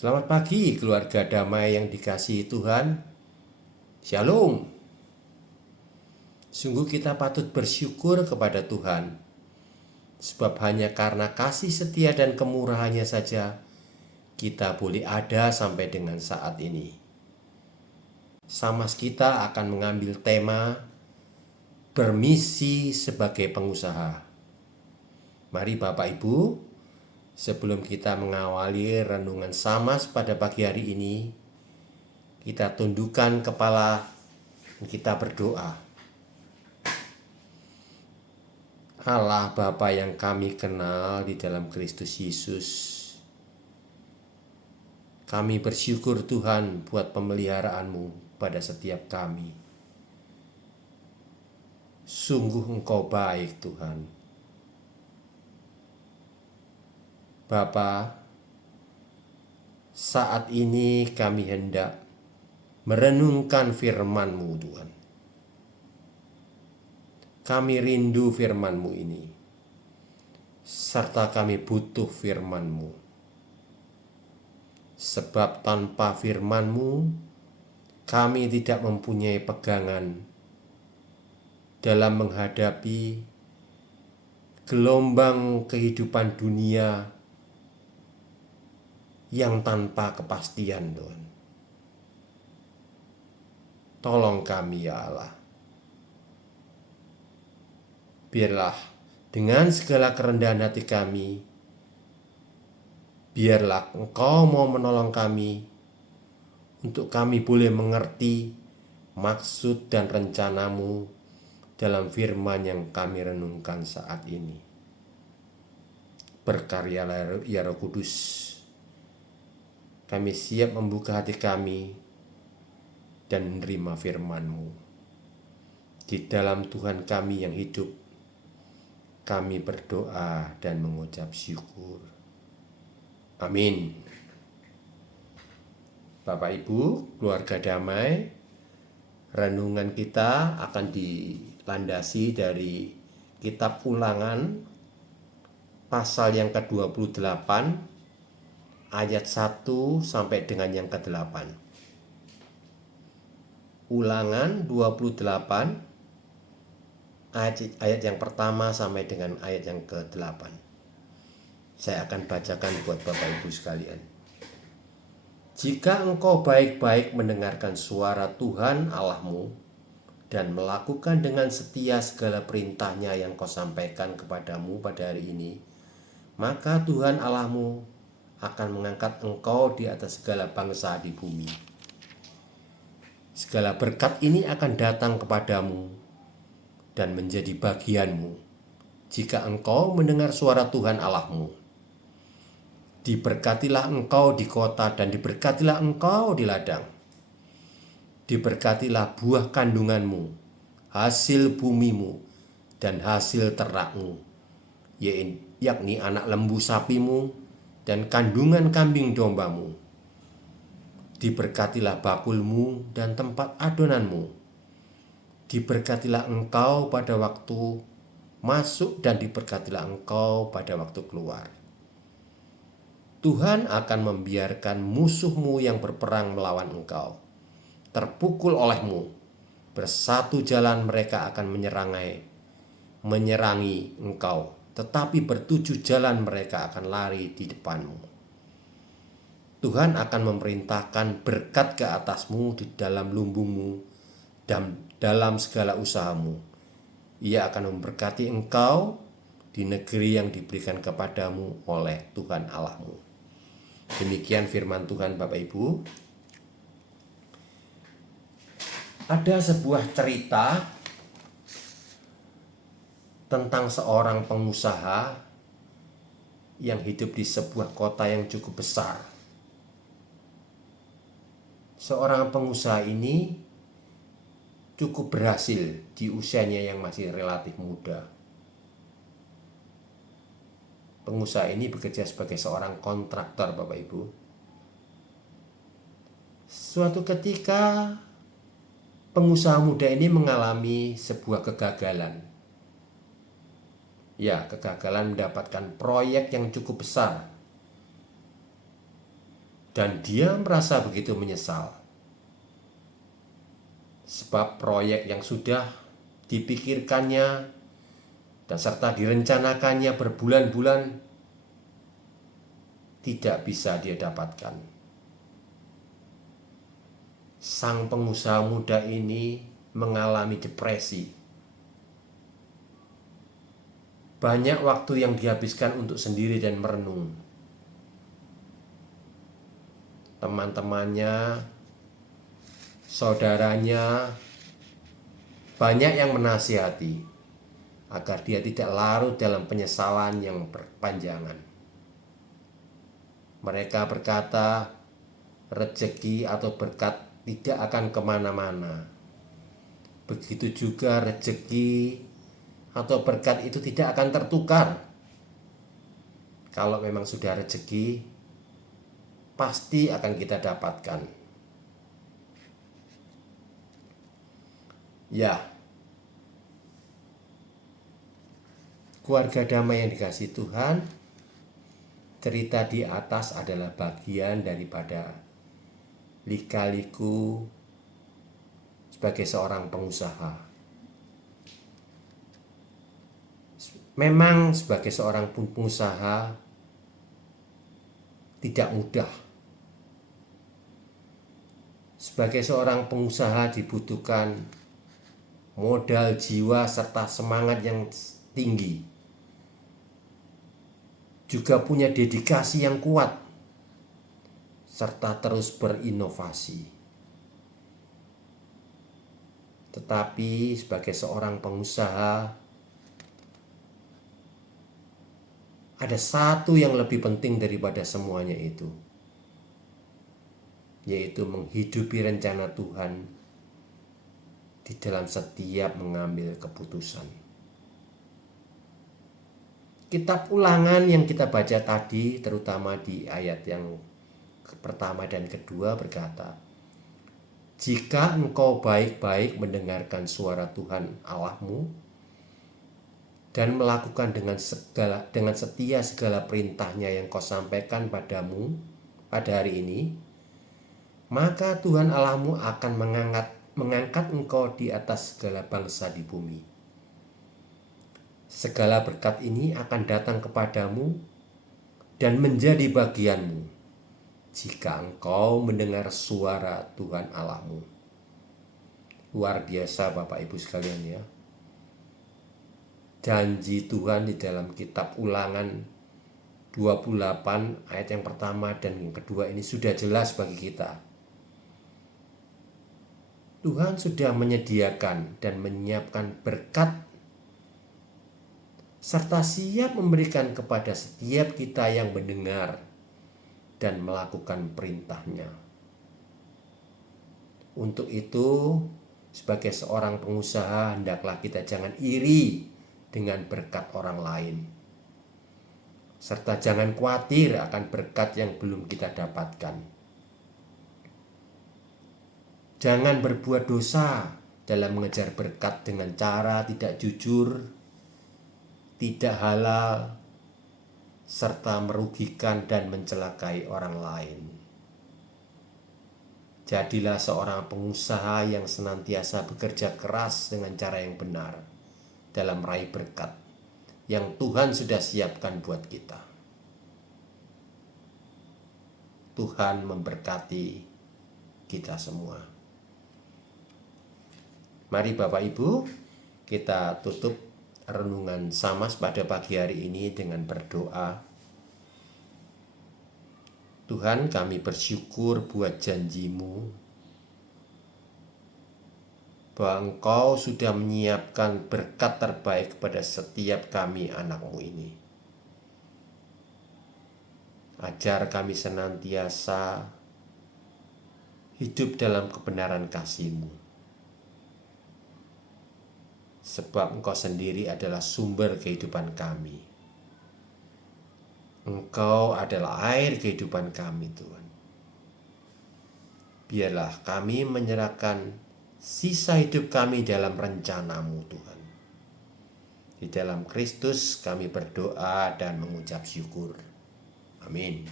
Selamat pagi keluarga damai yang dikasihi Tuhan. Shalom. Sungguh kita patut bersyukur kepada Tuhan, sebab hanya karena kasih setia dan kemurahannya saja kita boleh ada sampai dengan saat ini. Samas kita akan mengambil tema bermisi sebagai pengusaha. Mari Bapak Ibu, sebelum kita mengawali renungan Samas pada pagi hari ini, kita tundukkan kepala, kita berdoa. Allah Bapa yang kami kenal di dalam Kristus Yesus, kami bersyukur Tuhan buat pemeliharaan-Mu pada setiap kami. Sungguh Engkau baik Tuhan. Bapa, saat ini kami hendak merenungkan firman-Mu Tuhan. Kami rindu firman-Mu ini, serta kami butuh firman-Mu. Sebab tanpa firman-Mu, kami tidak mempunyai pegangan dalam menghadapi gelombang kehidupan dunia yang tanpa kepastian, Tuhan. Tolong kami ya Allah. Biarlah dengan segala kerendahan hati kami, biarlah Engkau mau menolong kami untuk kami boleh mengerti maksud dan rencana-Mu dalam firman yang kami renungkan saat ini. Berkaryalah ya Roh Kudus. Kami siap membuka hati kami dan menerima firman-Mu. Di dalam Tuhan kami yang hidup, kami berdoa dan mengucap syukur. Amin. Bapak Ibu, keluarga damai, renungan kita akan dilandasi dari kitab Ulangan pasal yang ke-28 ayat 1 sampai dengan yang ke-8. Ulangan 28 ayat yang pertama sampai dengan ayat yang ke-8. Saya akan bacakan buat Bapak Ibu sekalian. Jika engkau baik-baik mendengarkan suara Tuhan Allahmu dan melakukan dengan setia segala perintahnya yang kau sampaikan kepadamu pada hari ini, maka Tuhan Allahmu akan mengangkat engkau di atas segala bangsa di bumi. Segala berkat ini akan datang kepadamu dan menjadi bagianmu jika engkau mendengar suara Tuhan Allahmu. Diberkatilah engkau di kota dan diberkatilah engkau di ladang. Diberkatilah buah kandunganmu, hasil bumimu, dan hasil ternakmu, yakni anak lembu sapimu dan kandungan kambing dombamu. Diberkatilah bakulmu dan tempat adonanmu. Diberkatilah engkau pada waktu masuk dan diberkatilah engkau pada waktu keluar. Tuhan akan membiarkan musuhmu yang berperang melawan engkau terpukul olehmu. Bersatu jalan mereka akan menyerangi engkau, tetapi bertujuh jalan mereka akan lari di depanmu. Tuhan akan memerintahkan berkat ke atasmu di dalam lumbungmu dan dalam segala usahamu. Ia akan memberkati engkau di negeri yang diberikan kepadamu oleh Tuhan Allahmu. Demikian firman Tuhan Bapak Ibu. Ada sebuah cerita tentang seorang pengusaha yang hidup di sebuah kota yang cukup besar. Seorang pengusaha ini cukup berhasil di usianya yang masih relatif muda. Pengusaha ini bekerja sebagai seorang kontraktor, Bapak Ibu. Suatu ketika pengusaha muda ini mengalami sebuah kegagalan. Ya, kegagalan mendapatkan proyek yang cukup besar. Dan dia merasa begitu menyesal. Sebab proyek yang sudah dipikirkannya dan serta direncanakannya berbulan-bulan tidak bisa dia dapatkan. Sang pengusaha muda ini mengalami depresi. Banyak waktu yang dihabiskan untuk sendiri dan merenung. Teman-temannya, saudaranya, banyak yang menasihati agar dia tidak larut dalam penyesalan yang berkepanjangan. Mereka berkata, rezeki atau berkat tidak akan kemana-mana. Begitu juga rezeki atau berkat itu tidak akan tertukar. Kalau memang sudah rezeki, pasti akan kita dapatkan. Ya, keluarga damai yang dikasihi Tuhan, cerita di atas adalah bagian daripada lika-liku sebagai seorang pengusaha. Memang sebagai seorang pengusaha tidak mudah. Sebagai seorang pengusaha dibutuhkan modal jiwa serta semangat yang tinggi. Juga punya dedikasi yang kuat serta terus berinovasi. Tetapi sebagai seorang pengusaha ada satu yang lebih penting daripada semuanya itu, yaitu menghidupi rencana Tuhan di dalam setiap mengambil keputusan. Kitab Ulangan yang kita baca tadi, terutama di ayat yang pertama dan kedua berkata, jika engkau baik-baik mendengarkan suara Tuhan Allahmu dan melakukan dengan setia segala perintahnya yang kau sampaikan padamu pada hari ini, maka Tuhan Allahmu akan mengangkat engkau di atas segala bangsa di bumi. Segala berkat ini akan datang kepadamu dan menjadi bagianmu jika engkau mendengar suara Tuhan Allahmu. Luar biasa Bapak Ibu sekalian ya. Janji Tuhan di dalam kitab Ulangan 28 ayat yang pertama dan yang kedua ini sudah jelas bagi kita. Tuhan sudah menyediakan dan menyiapkan berkat serta siap memberikan kepada setiap kita yang mendengar dan melakukan perintahnya. Untuk itu, sebagai seorang pengusaha, hendaklah kita jangan iri dengan berkat orang lain. Serta jangan khawatir akan berkat yang belum kita dapatkan. Jangan berbuat dosa dalam mengejar berkat dengan cara tidak jujur, tidak halal, serta merugikan dan mencelakai orang lain. Jadilah seorang pengusaha yang senantiasa bekerja keras dengan cara yang benar dalam meraih berkat yang Tuhan sudah siapkan buat kita. Tuhan memberkati kita semua. Mari Bapak Ibu, kita tutup renungan Samas pada pagi hari ini dengan berdoa. Tuhan, kami bersyukur buat janji-Mu bahwa Engkau sudah menyiapkan berkat terbaik kepada setiap kami anak-Mu ini. Ajar kami senantiasa hidup dalam kebenaran kasih-Mu. Sebab Engkau sendiri adalah sumber kehidupan kami. Engkau adalah air kehidupan kami, Tuhan. Biarlah kami menyerahkan sisa hidup kami dalam rencana-Mu, Tuhan. Di dalam Kristus kami berdoa dan mengucap syukur. Amin.